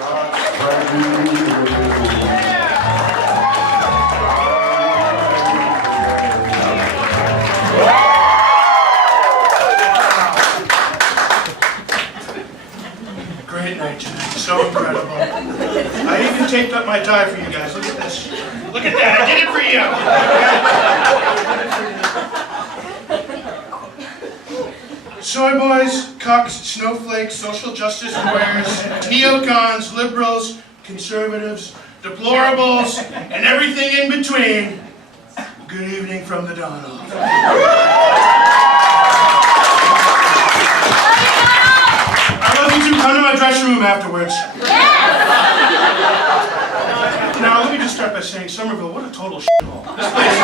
Great night tonight, so incredible. I even taped up my tie for you guys. Look at this. Look at that, I did it for you. Soy boys, cucks, snowflakes, social justice warriors, neocons, liberals, conservatives, deplorables, and everything in between. Good evening from the dawn off. Come to my dressing room afterwards. Now, let me just start by saying, Somerville, what a total shithole. This place is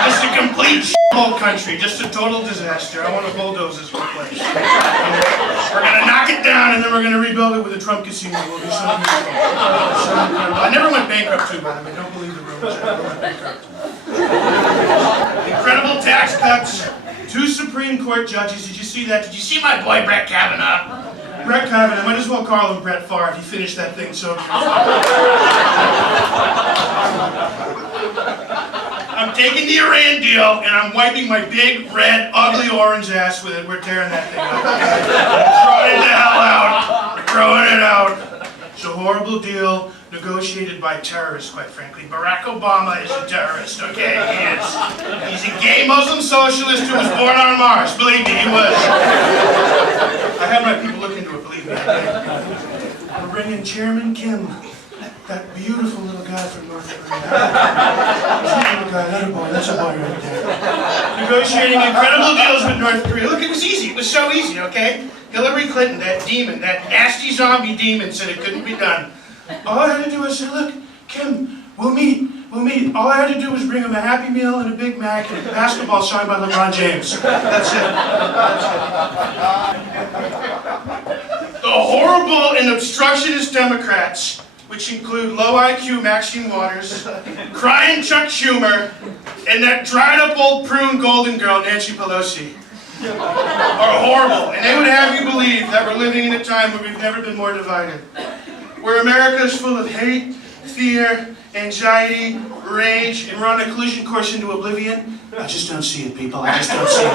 just a complete shithole country, just a total disaster. I want to bulldoze this whole place. We're going to knock it down, and then we're going to rebuild it with a Trump casino. We'll do something beautiful. I never went bankrupt, too, by the way. Don't believe the rumors. I never went bankrupt. Incredible tax cuts. 2 Supreme Court judges. Did you see that? Did you see my boy Brett Kavanaugh? Brett Kavanaugh, might as well call him Brett Favre. He finished that thing so beautiful. I'm taking the Iran deal and I'm wiping my big, red, ugly orange ass with it. We're tearing that thing up. Throwing it the hell out. We're throwing it out. It's a horrible deal negotiated by terrorists, quite frankly. Barack Obama is a terrorist, okay? He is. He's a gay Muslim socialist who was born on Mars. Believe me, he was. I had my people look into it, believe me. We're bringing Chairman Kim, that beautiful little guy from North Korea. He's a little guy, that a boy, that's a boy right there. Negotiating incredible deals with North Korea. Look, it was easy. It was so easy, okay? Hillary Clinton, that demon, that nasty zombie demon, said it couldn't be done. All I had to do was say, look, Kim, we'll meet. All I had to do was bring him a Happy Meal and a Big Mac and a basketball signed by LeBron James. That's it. The horrible and obstructionist Democrats, which include low IQ Maxine Waters, crying Chuck Schumer, and that dried up old prune golden girl, Nancy Pelosi, are horrible. And they would have you believe that we're living in a time where we've never been more divided. Where America is full of hate, fear, anxiety, rage, and we're on a collision course into oblivion. I just don't see it, people. I just don't see it.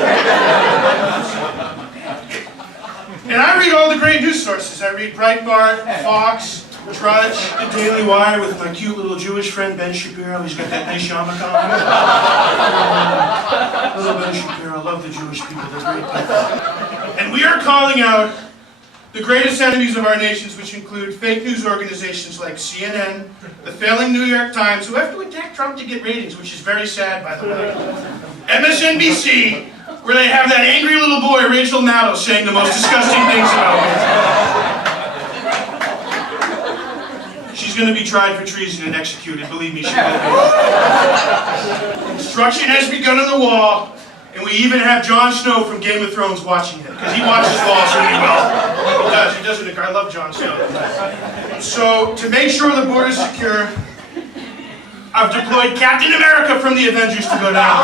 And I read all the great news sources. I read Breitbart, Fox, Drudge, The Daily Wire with my cute little Jewish friend Ben Shapiro. He's got that nice yarmulke on. Little Ben Shapiro. I love the Jewish people. They're great people. And we are calling out the greatest enemies of our nations, which include fake news organizations like CNN, the failing New York Times, who have to attack Trump to get ratings, which is very sad, by the way. MSNBC, where they have that angry little boy, Rachel Maddow, saying the most disgusting things about me. She's going to be tried for treason and executed, believe me, she will be. Construction has begun on the wall. And we even have Jon Snow from Game of Thrones watching it, because he watches walls really well. He does it. I love Jon Snow. So, to make sure the border is secure, I've deployed Captain America from the Avengers to go down.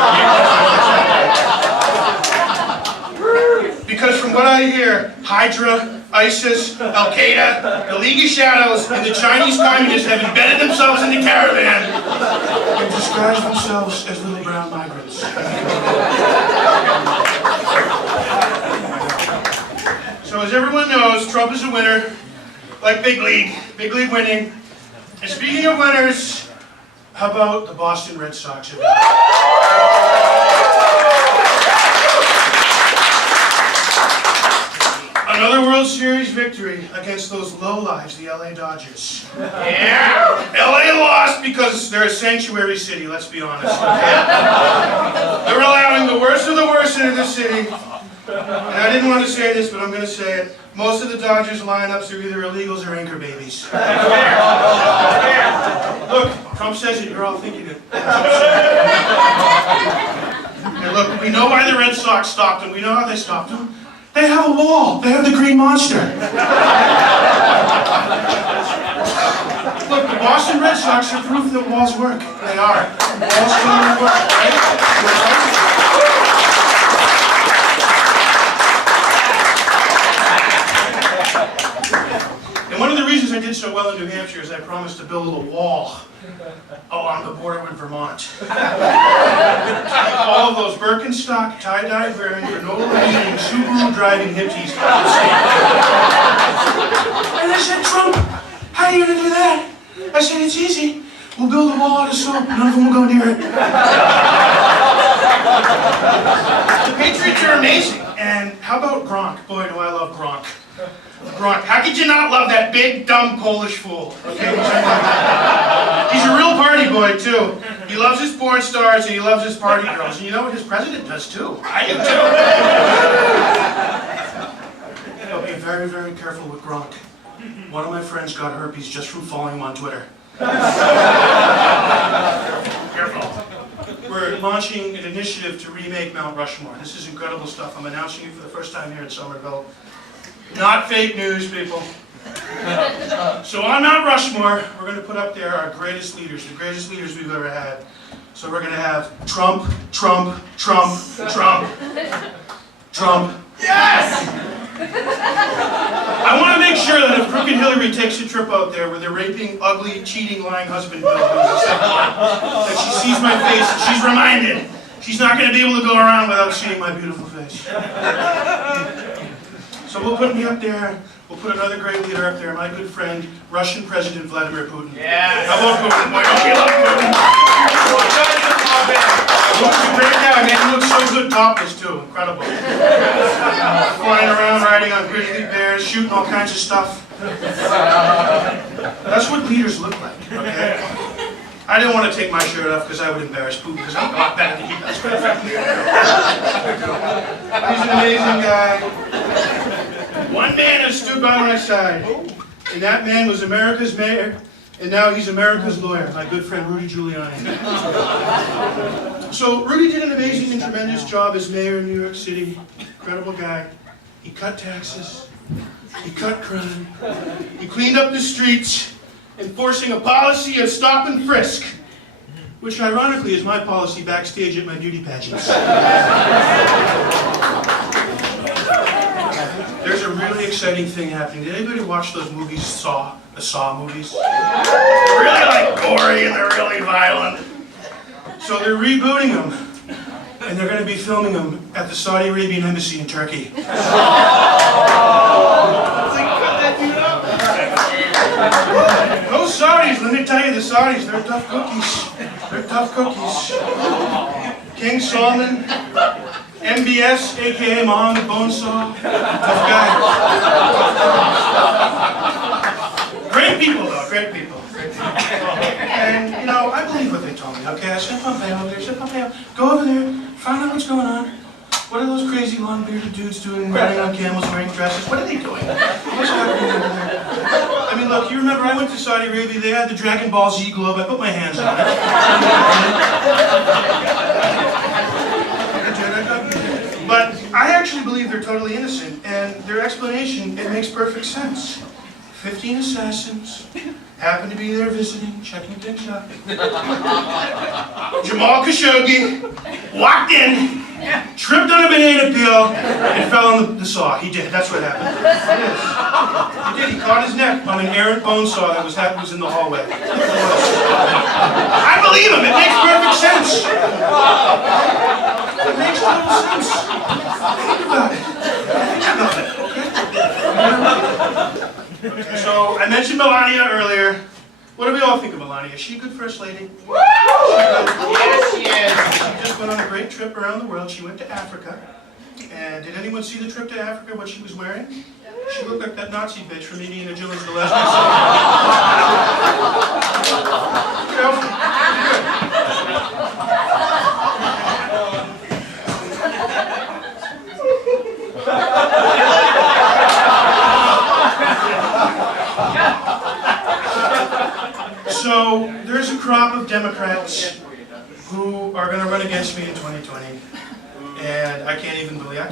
Because from what I hear, Hydra, ISIS, Al-Qaeda, the League of Shadows, and the Chinese communists have embedded themselves in the caravan and disguised themselves as little brown migrants. So as everyone knows, Trump is a winner, like Big League winning. And speaking of winners, how about the Boston Red Sox? Another World Series victory against those lowlives, the LA Dodgers. Yeah, LA lost because they're a sanctuary city, let's be honest. Okay? They're allowing the worst of the worst into the city. And I didn't want to say this, but I'm going to say it. Most of the Dodgers lineups are either illegals or anchor babies. Look, Trump says it, you're all thinking it. And look, we know why the Red Sox stopped them. We know how they stopped them. They have a wall. They have the Green Monster. Look, the Boston Red Sox are proof that walls work. They are. Walls totally work, right? And one of the reasons I did so well in New Hampshire is I promised to build a wall on the border with Vermont. All of those Birkenstock, tie-dye wearing, granola eating, Subaru driving hippies out of the state. And they said, Trump, how are you going to do that? I said, it's easy. We'll build a wall out of soap. None of them will go near it. The Patriots are amazing. And how about Gronk? Boy, do I love Gronk. Gronk. How could you not love that big, dumb Polish fool? Okay, he's a real party boy, too. He loves his porn stars and he loves his party girls. And you know what his president does, too? I do, too. I'll be very, very careful with Gronk. One of my friends got herpes just from following him on Twitter. Careful. We're launching an initiative to remake Mount Rushmore. This is incredible stuff. I'm announcing it for the first time here in Somerville. Not fake news, people. So on Mount Rushmore, we're going to put up there our greatest leaders, the greatest leaders we've ever had. So we're going to have Trump, Trump, Trump, Trump, Trump. Yes! I want to make sure that if Crooked Hillary takes a trip out there with a raping, ugly, cheating, lying husband Bill, that she sees my face and she's reminded she's not going to be able to go around without seeing my beautiful face. So we'll put me up there. We'll put another great leader up there, my good friend, Russian President Vladimir Putin. Yeah. How about Putin? Boy, don't you love Putin? He looks great now, man. He looks so good topless, too. Incredible. Flying around, riding on grizzly bears, shooting all kinds of stuff. That's what leaders look like, okay? I didn't want to take my shirt off because I would embarrass Putin, because I'm a lot better than he does. He's an amazing guy. One man has stood by my side, and that man was America's mayor, and now he's America's lawyer, my good friend Rudy Giuliani. So Rudy did an amazing and tremendous job as mayor in New York City. Incredible guy. He cut taxes, he cut crime, he cleaned up the streets, enforcing a policy of stop and frisk, which ironically is my policy backstage at my beauty pageants. There's a really exciting thing happening. Did anybody watch those movies, the Saw movies? They're really like gory and they're really violent. So they're rebooting them, and they're going to be filming them at the Saudi Arabian embassy in Turkey. Those Saudis, let me tell you, the Saudis, they're tough cookies. They're tough cookies. King Solomon, MBS, a.k.a. Mohammed Bonesaw, tough guy. Great people, though, great people. And, you know, I believe what they told me, okay? I said, Pompeo over there, I said, Pompeo, go over there, find out what's going on. What are those crazy long-bearded dudes doing, riding on camels, wearing dresses? What are they doing? What's happening over there? I mean, look, you remember I went to Saudi Arabia, they had the Dragon Ball Z globe, I put my hands on it. But I actually believe they're totally innocent, and their explanation, it makes perfect sense. 15 assassins happened to be there visiting, checking things out. Jamal Khashoggi walked in, tripped on a banana peel, and fell on the saw. He did. That's what happened. He did. He caught his neck on an errant bone saw that was in the hallway. I believe him. It makes perfect sense. It makes total sense. Think about it. Okay, so I mentioned Melania earlier. What do we all think of Melania? Is she a good first lady? Woo! Yes, she is. She just went on a great trip around the world. She went to Africa. And did anyone see the trip to Africa, what she was wearing? She looked like that Nazi bitch from Indiana Jones and the Last So there's a crop of Democrats who are going to run against me in 2020, and I can't even believe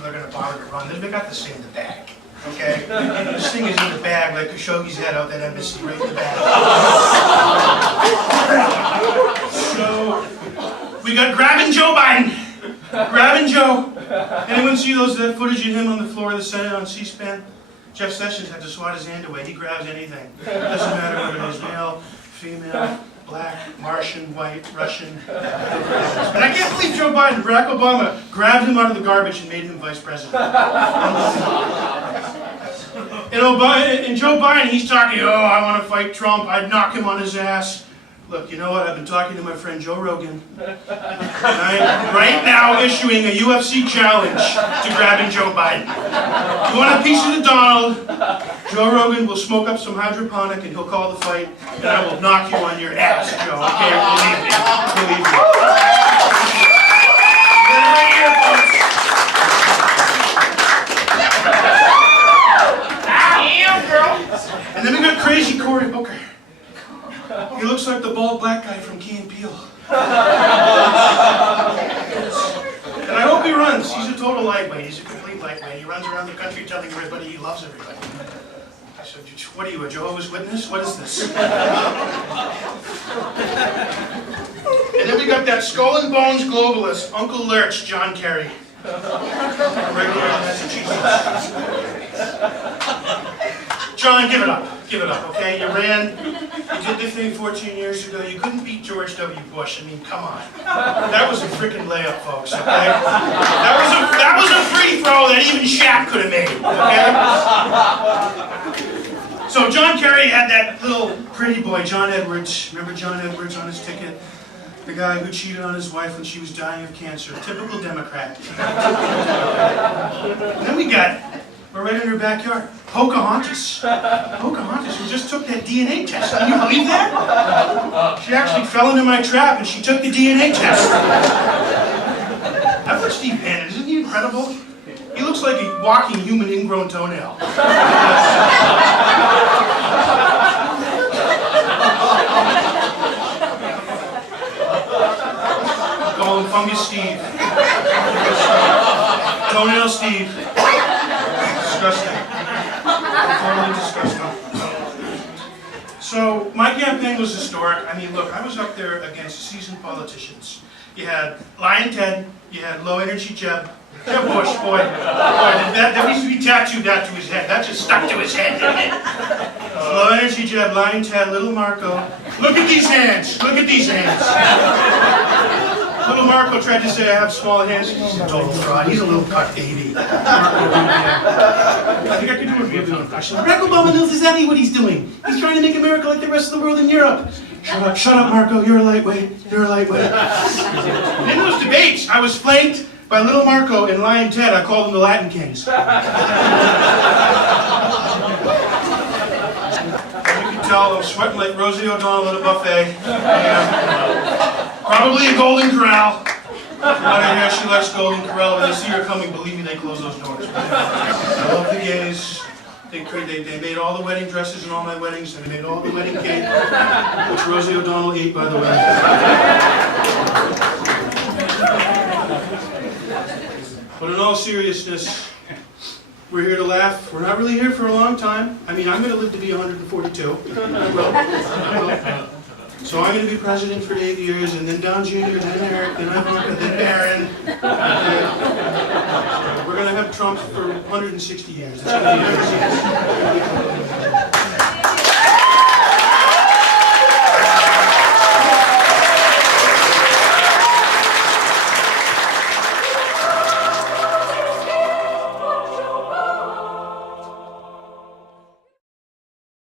they're going to bother to run. They got this thing in the bag, okay? This thing is in the bag, like Khashoggi's head out that embassy, right in the bag. So we got grabbing Joe Biden, grabbing Joe. Anyone see that footage of him on the floor of the Senate on C-SPAN? Jeff Sessions had to swat his hand away. He grabs anything. Doesn't matter whether it is male, female, black, Martian, white, Russian. And I can't believe Joe Biden, Barack Obama, grabbed him out of the garbage and made him vice president. And Joe Biden, he's talking, oh, I want to fight Trump. I'd knock him on his ass. Look, you know what? I've been talking to my friend Joe Rogan. And I'm right now issuing a UFC challenge to grabbing Joe Biden. You want a piece of the Donald? Joe Rogan will smoke up some hydroponic and he'll call the fight, and I will knock you on your ass, Joe. Okay, believe me. Believe me. Get it right here, folks. Damn, girl. And then we got crazy Cory Booker. He looks like the bald black guy from Key and Peele. And I hope he runs. He's a total lightweight. He's a complete lightweight. He runs around the country telling everybody he loves everybody. I said, what are you, a Jehovah's Witness? What is this? And then we got that skull and bones globalist, Uncle Lurch, John Kerry. Right here in Massachusetts. John, give it up. Give it up, okay? You ran, you did the thing 14 years ago. You couldn't beat George W. Bush. I mean, come on. That was a freaking layup, folks, okay? That was a free throw that even Shaq could have made, okay? So John Kerry had that little pretty boy, John Edwards. Remember John Edwards on his ticket? The guy who cheated on his wife when she was dying of cancer. Typical Democrat. And then we got, we're right in her backyard, Pocahontas. Pocahontas, who just took that DNA test. Can you believe that? She actually fell into my trap and she took the DNA test. That's what Steve Bannon, isn't he incredible? He looks like a walking human ingrown toenail. Call him Fungus Steve. Toenail Steve. Disgusting. Totally disgusting. So, my campaign was historic. I mean, look, I was up there against seasoned politicians. You had Lion Ted, you had Low Energy Jeb. Jeb Bush, boy, that needs to be tattooed that to his head. That just stuck to his head, didn't it? Low Energy Jeb, Lion Ted, Little Marco. Look at these hands. Look at these hands. Little Marco tried to say I have small hands. He's a total fraud. He's a little cut baby. I think I could do a really good impression. Barack Obama knows exactly what he's doing. He's trying to make America like the rest of the world in Europe. Shut up, Marco. You're a lightweight. You're a lightweight. And in those debates, I was flanked by Little Marco and Lion Ted. I called them the Latin Kings. You can tell I'm sweating like Rosie O'Donnell at a buffet. Probably a Golden Corral. Out of here, she likes Golden Corral. When they see her coming, believe me, they close those doors. I love the gays. They made all the wedding dresses in all my weddings, and they made all the wedding cake, which Rosie O'Donnell ate, by the way. But in all seriousness, we're here to laugh. We're not really here for a long time. I mean, I'm going to live to be 142. I will. So I'm going to be president for 8 years, and then Don Jr., then Eric, then Ivanka, then Barron. We're going to have Trump for 160 years. It's going to be